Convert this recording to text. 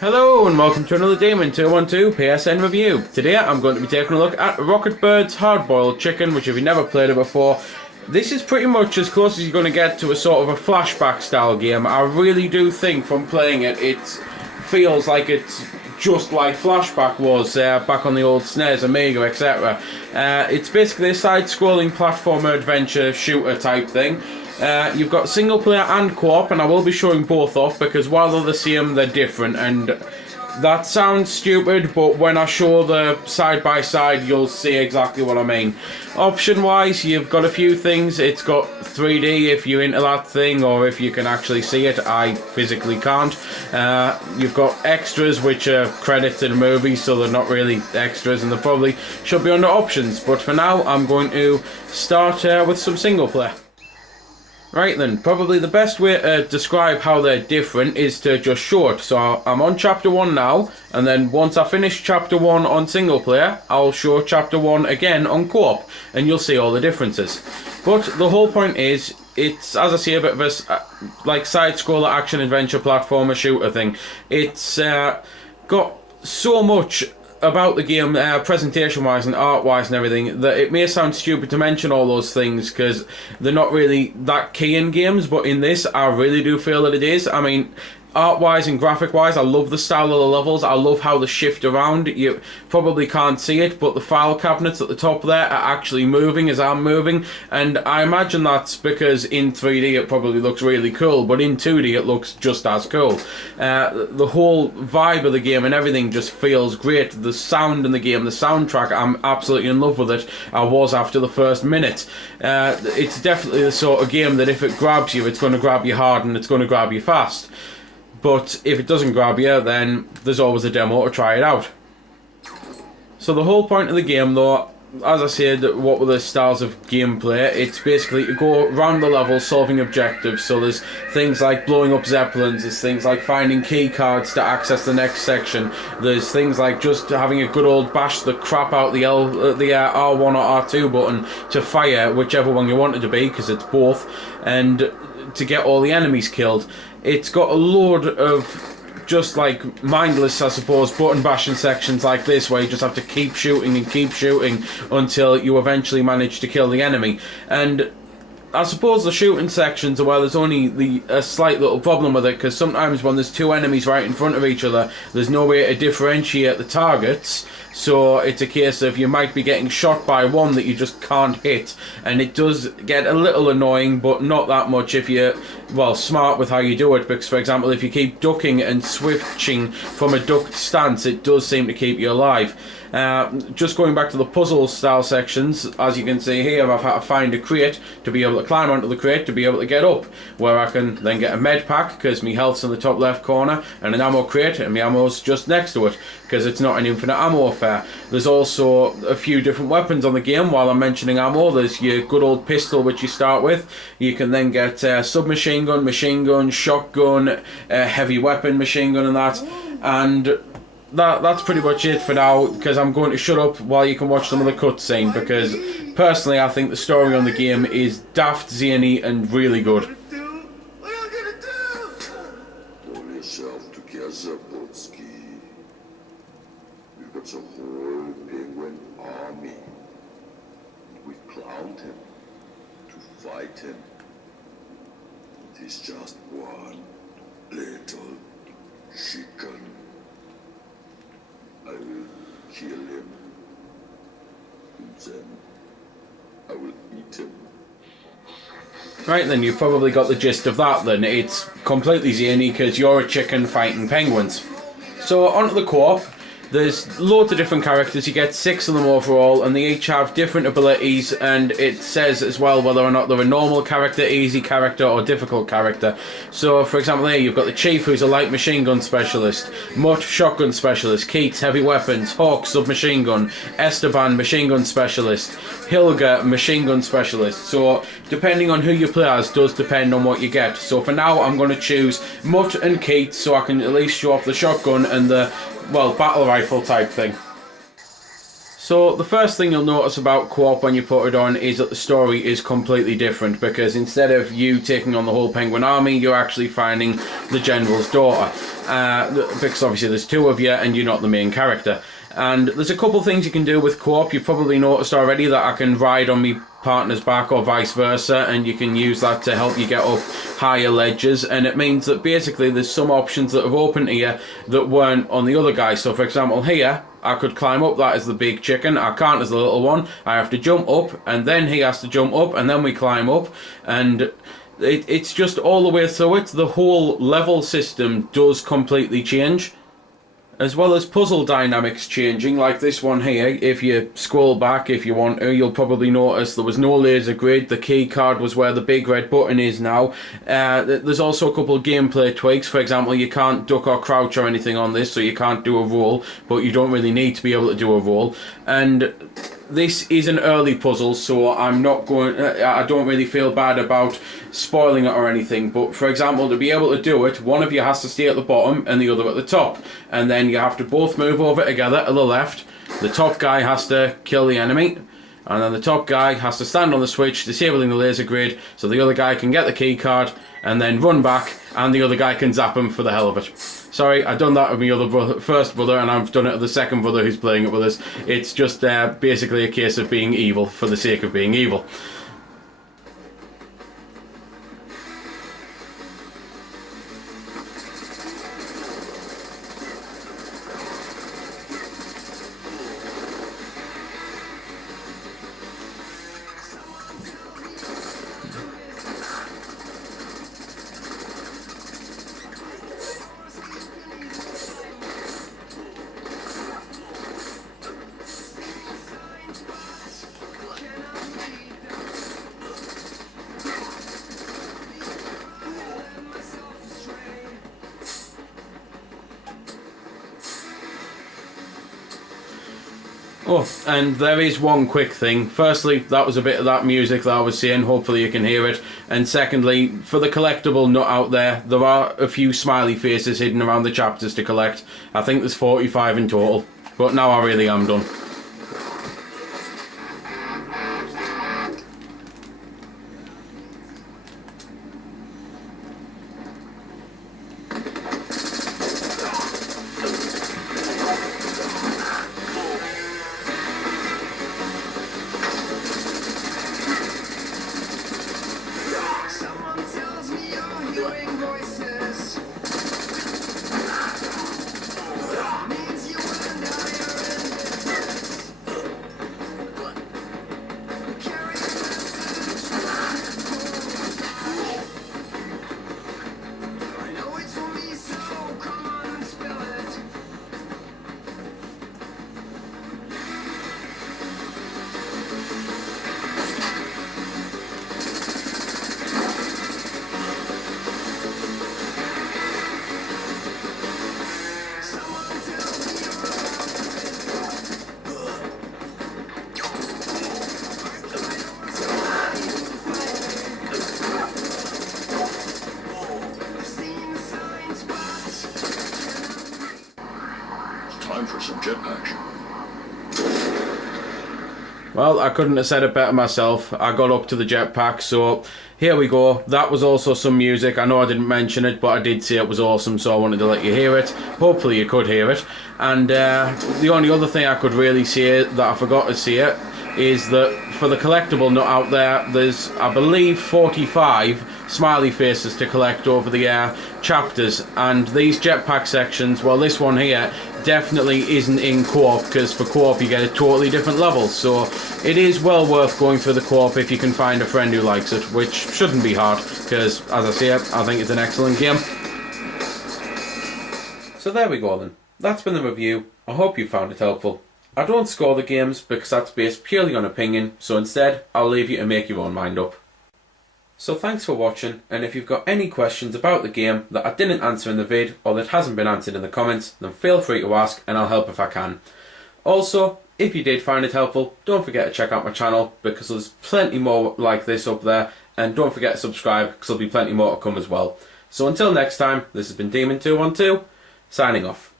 Hello and welcome to another Demon 212 PSN review. Today I'm going to be taking a look at RocketBirds Hardboiled Chicken, which if you've never played it before, this is pretty much as close as you're going to get to a sort of a flashback style game. I really do think from playing it, it feels like it's just like Flashback was back on the old SNES, Amiga, etc. It's basically a side-scrolling platformer adventure shooter type thing. You've got single player and co-op, and I will be showing both off because while they're the same, they're different. And that sounds stupid, but when I show the side by side, you'll see exactly what I mean. Option wise, you've got a few things. It's got 3D if you're into that thing, or if you can actually see it. I physically can't. You've got extras, which are credits to the movie, so they're not really extras, and they probably should be under options. But for now, I'm going to start with some single player. Right then, probably the best way to describe how they're different is to just show it. So I'm on chapter 1 now, and then once I finish chapter 1 on single player, I'll show chapter 1 again on co-op, and you'll see all the differences. But the whole point is, it's, as I say, a bit of a like side-scroller action adventure platformer shooter thing. It's got so much about the game, presentation wise and art wise and everything, that it may sound stupid to mention all those things because they're not really that key in games, but in this I really do feel that it is. I mean, art wise and graphic wise, I love the style of the levels. I love how they shift around. You probably can't see it, but the file cabinets at the top there are actually moving as I'm moving, and I imagine that's because in 3D it probably looks really cool, but in 2D it looks just as cool. The whole vibe of the game and everything just feels great. The sound in the game, the soundtrack, I'm absolutely in love with it. I was after the first minute. It's definitely the sort of game that if it grabs you, it's going to grab you hard and it's going to grab you fast. But if it doesn't grab you, then there's always a demo to try it out. So the whole point of the game, though, as I said, what were the styles of gameplay? It's basically to go around the level solving objectives. So there's things like blowing up zeppelins, there's things like finding key cards to access the next section, there's things like just having a good old bash the crap out the R1 or R2 button to fire whichever one you want it to be, because it's both, and to get all the enemies killed. It's got a load of just like mindless, I suppose, button bashing sections like this where you just have to keep shooting and keep shooting until you eventually manage to kill the enemy. And I suppose the shooting sections are where there's only a slight little problem with it, because sometimes when there's two enemies right in front of each other, there's no way to differentiate the targets. So it's a case of you might be getting shot by one that you just can't hit, and it does get a little annoying, but not that much if you're, well, smart with how you do it. Because, for example, if you keep ducking and switching from a ducked stance, it does seem to keep you alive. Just going back to the puzzle style sections, as you can see here, I've had to find a crate to be able to climb onto the crate to be able to get up, where I can then get a med pack because my health's in the top left corner, and an ammo crate, and my ammo's just next to it because it's not an infinite ammo affair. There's also a few different weapons on the game. While I'm mentioning ammo, there's your good old pistol which you start with. You can then get submachine gun, machine gun, shotgun, heavy weapon, machine gun and that, and that's pretty much it for now, because I'm going to shut up while you can watch some of the cutscene, because personally I think the story on the game is daft, zany and really good. We've got a whole penguin army. We've clowned him to fight him. He's just one little chicken. I will kill him, and then I will eat him. Right then, you've probably got the gist of that then. It's completely zany because you're a chicken fighting penguins. So onto the co-op. There's loads of different characters. You get 6 of them overall, and they each have different abilities, and it says as well whether or not they're a normal character, easy character, or difficult character. So, for example, here you've got the Chief, who's a light machine gun specialist, Mutt, shotgun specialist, Keats, heavy weapons, Hawk, submachine gun, Esteban, machine gun specialist, Hilga, machine gun specialist. So, depending on who you play as does depend on what you get. So, for now, I'm going to choose Mutt and Keats, so I can at least show off the shotgun and the, well, battle rifle type thing. So the first thing you'll notice about Co-op when you put it on is that the story is completely different, because instead of you taking on the whole penguin army, you're actually finding the general's daughter. Because obviously there's two of you and you're not the main character. And there's a couple things you can do with Co-op. You've probably noticed already that I can ride on my partner's back or vice versa, and you can use that to help you get up higher ledges, and it means that basically there's some options that have opened here that weren't on the other guy. So for example here, I could climb up that as the big chicken. I can't as the little one. I have to jump up, and then he has to jump up, and then we climb up, and it's just all the way through it. The whole level system does completely change, as well as puzzle dynamics changing, like this one here. If you scroll back if you want to, you'll probably notice there was no laser grid. The key card was where the big red button is now. There's also a couple of gameplay tweaks. For example, you can't duck or crouch or anything on this, so you can't do a roll, but you don't really need to be able to do a roll. And this is an early puzzle, so I'm not going. I don't really feel bad about spoiling it or anything. But for example, to be able to do it, one of you has to stay at the bottom and the other at the top, and then you have to both move over together to the left. The top guy has to kill the enemy, and then the top guy has to stand on the switch, disabling the laser grid, so the other guy can get the key card and then run back, and the other guy can zap him for the hell of it. Sorry, I've done that with my other brother, first brother, and I've done it with the second brother who's playing it with us. It's just basically a case of being evil for the sake of being evil. Oh, and there is one quick thing. Firstly, that was a bit of that music that I was saying. Hopefully you can hear it. And secondly, for the collectible nut out there, there are a few smiley faces hidden around the chapters to collect. I think there's 45 in total. But now I really am done. Time for some jetpacks. Well, I couldn't have said it better myself. I got up to the jetpack, so here we go. That was also some music. I know I didn't mention it, but I did say it was awesome, so I wanted to let you hear it. Hopefully you could hear it. And the only other thing I could really say that I forgot to say it is that for the collectible nut out there, there's, I believe, 45 smiley faces to collect over the chapters. And these jetpack sections, well, this one here definitely isn't in co-op, because for co-op you get a totally different level. So it is well worth going through the co-op if you can find a friend who likes it, which shouldn't be hard, because as I say, I think it's an excellent game. So there we go then. That's been the review. I hope you found it helpful. I don't score the games because that's based purely on opinion, so instead I'll leave you to make your own mind up. So thanks for watching, and if you've got any questions about the game that I didn't answer in the vid or that hasn't been answered in the comments, then feel free to ask and I'll help if I can. Also, if you did find it helpful, don't forget to check out my channel because there's plenty more like this up there, and don't forget to subscribe because there'll be plenty more to come as well. So until next time, this has been Demon212, signing off.